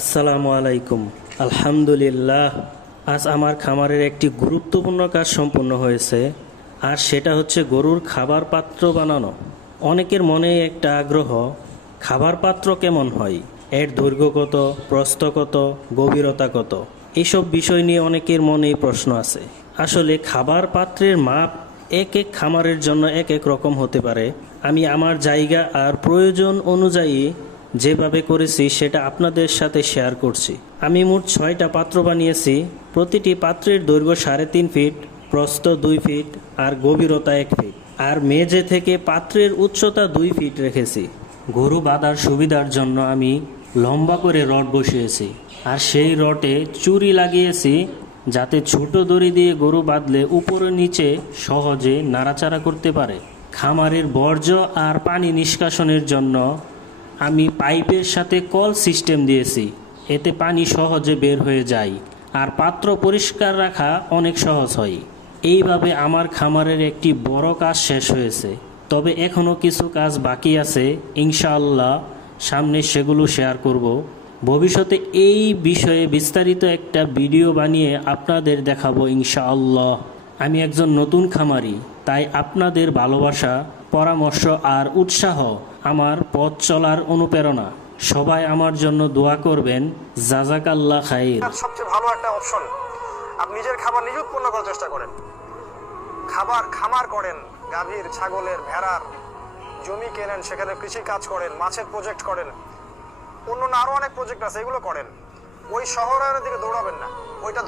আসসালামু আলাইকুম। আলহামদুলিল্লাহ, আজ আমার খামারের একটি গুরুত্বপূর্ণ কাজ সম্পন্ন হয়েছে, আর সেটা হচ্ছে গরুর খাবার পাত্র বানানো। অনেকের মনে একটা আগ্রহ, খাবার পাত্র কেমন হয়, এর দৈর্ঘ্য কত, প্রস্থ কত, গভীরতা কত, এইসব বিষয় নিয়ে অনেকের মনেই প্রশ্ন আছে। আসলে খাবার পাত্রের মাপ এক এক খামারের জন্য এক এক রকম হতে পারে। আমি আমার জায়গা আর প্রয়োজন অনুযায়ী যেভাবে করেছি সেটা আপনাদের সাথে শেয়ার করছি। আমি মোট 6টা পাত্র বানিয়েছি। প্রতিটি পাত্রের দৈর্ঘ্য 3.5 ফিট, প্রস্থ 2 ফিট আর গভীরতা 1 ফিট। আর মেঝে থেকে পাত্রের উচ্চতা 2 ফিট রেখেছি। গরু বাঁধার সুবিধার জন্য আমি লম্বা করে রড বসিয়েছি, আর সেই রডে চুরি লাগিয়েছি যাতে ছোট দড়ি দিয়ে গরু বাঁধলে উপরে নিচে সহজে নাড়াচাড়া করতে পারে। খামারের বর্জ্য আর পানি নিষ্কাশনের জন্য আমি পাইপের সাথে কল সিস্টেম দিয়েছি, এতে পানি সহজে বের হয়ে যায় আর পাত্র পরিষ্কার রাখা অনেক সহজ হয়। এইভাবে আমার খামারের একটি বড় কাজ শেষ হয়েছে, তবে এখনও কিছু কাজ বাকি আছে। ইনশাআল্লাহ সামনে সেগুলো শেয়ার করব। ভবিষ্যতে এই বিষয়ে বিস্তারিত একটা ভিডিও বানিয়ে আপনাদের দেখাবো ইনশাআল্লাহ। আমি একজন নতুন খামারি, তাই আপনাদের ভালোবাসা, পরামর্শ আর উৎসাহ আমার পথ চলার অনুপ্রেরণা। সবাই আমার জন্য দোয়া করবেন। জাযাকাল্লাহ খাইর। সবচেয়ে ভালো একটা অপশন। আপনি নিজের খাবার নিজে উৎপন্ন করার চেষ্টা করেন, খামার করেন, গাভীর, ছাগলের, ভেড়ার জমি কেনেন, সেখানে কৃষি কাজ করেন, মাছের প্রজেক্ট করেন, অন্য আরো অনেক প্রজেক্ট আছে, এগুলো করেন। ওই শহরের দিকে দৌড়াবেন না, ওইটা